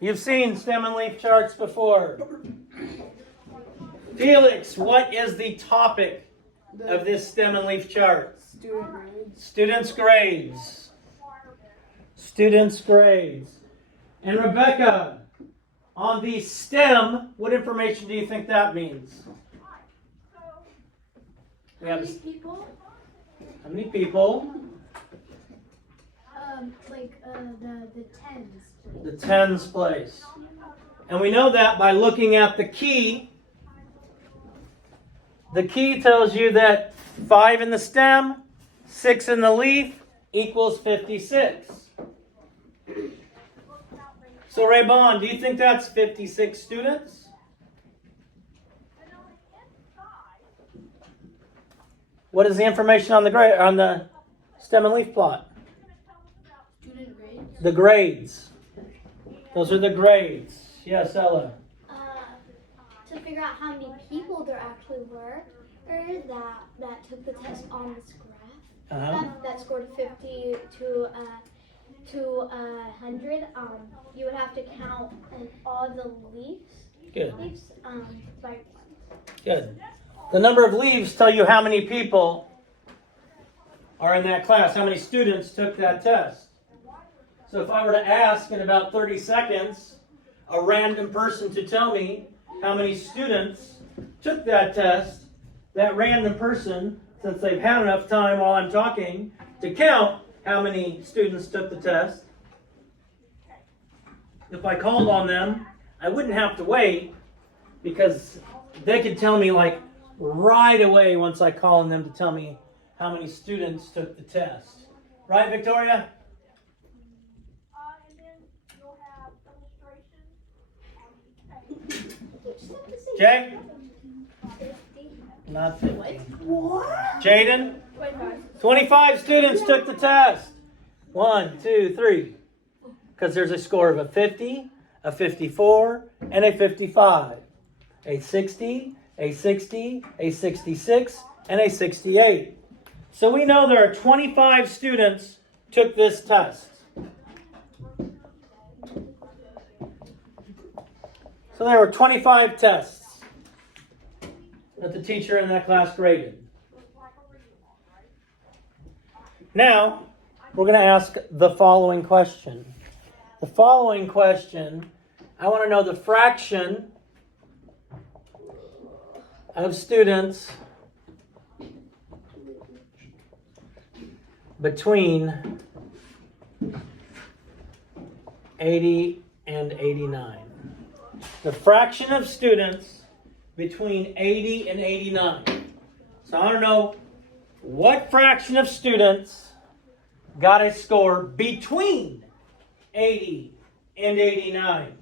You've seen stem and leaf charts before. Felix, what is the topic of this stem and leaf chart? Student grades. Students' grades. Students' grades. And Rebecca, on the stem, what information do you think that means? We have People? how many people? The tens. The tens place. And we know that by looking at the key. The key tells you that 5 in the stem, 6 in the leaf equals 56. So Raybon, do you think that's 56 students? What is the information on the stem and leaf plot? Student grades. The grades. Those are the grades. Yes, Ella. To figure out how many people there actually were, or that took the test on this graph, that scored 50 to 100. You would have to count all the leaves. Good. By Good. The number of leaves tell you how many people are in that class, how many students took that test. So if I were to ask in about 30 seconds a random person to tell me how many students took that test, that random person, since they've had enough time while I'm talking to count how many students took the test, if I called on them, I wouldn't have to wait because they could tell me like right away once I call on them to tell me how many students took the test. Right, Victoria? And then you'll have illustrations. Jay? Not 50. What? Jaden? 25 students took the test. 1, 2, 3. Because there's a score of a 50, a 54, and a 55. A 60, a 60, a 66, and a 68. So we know there are 25 students took this test. So there were 25 tests that the teacher in that class graded. Now, we're going to ask the following question. The following question, I want to know the fraction of students between 80 and 89. The fraction of students between 80 and 89. So I want to know what fraction of students got a score between 80 and 89.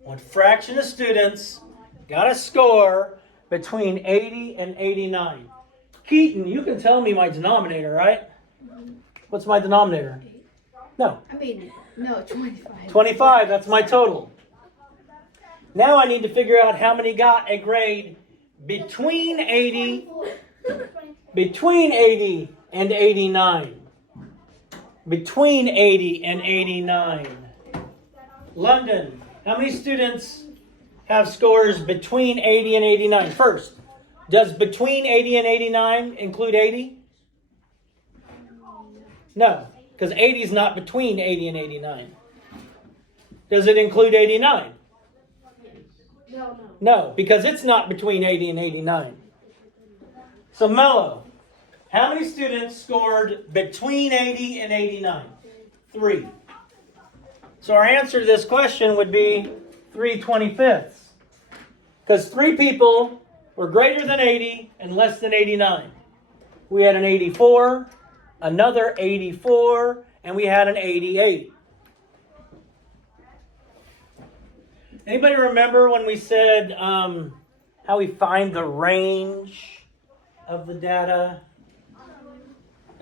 What fraction of students got a score between 80 and 89? Keaton, you can tell me my denominator, right? What's my denominator? No. No, 25. 25, that's my total. Now I need to figure out how many got a grade between 80 and 89. Between 80 and 89. London, how many students have scores between 80 and 89? First, does between 80 and 89 include 80? No, because 80 is not between 80 and 89. Does it include 89? No, because it's not between 80 and 89. So Mello, how many students scored between 80 and 89? 3. So our answer to this question would be 3/25. Because 3 people were greater than 80 and less than 89. We had an 84, another 84, and we had an 88. Anybody remember when we said how we find the range of the data?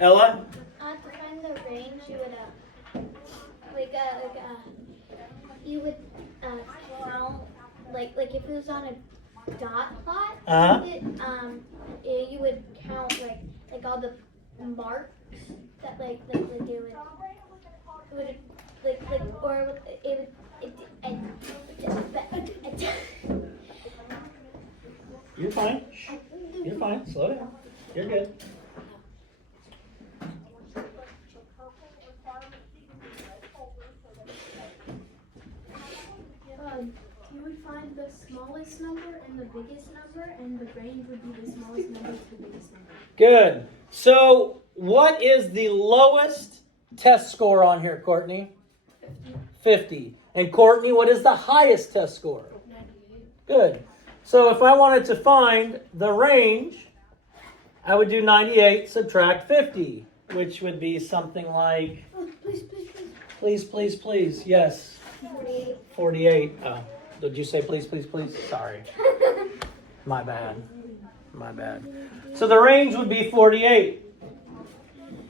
Ella? To find the range, you would count like if it was on a dot plot. You would count like all the marks that it would You're fine. You're fine. Slow down. You're good. You would find the smallest number and the biggest number, and the range would be the smallest number to the biggest number. Good. So, what is the lowest test score on here, Courtney? 50. And Courtney, what is the highest test score? 98. Good. So, if I wanted to find the range, I would do 98 subtract 50, which would be something like, please. Yes. 48. Oh, did you say please? Sorry. My bad. So the range would be 48.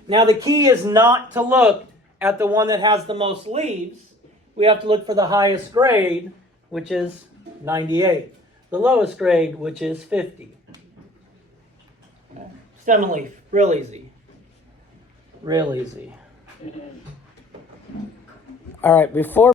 Now the key is not to look at the one that has the most leaves. We have to look for the highest grade, which is 98. The lowest grade, which is 50. Stem and leaf. Real easy. All right, before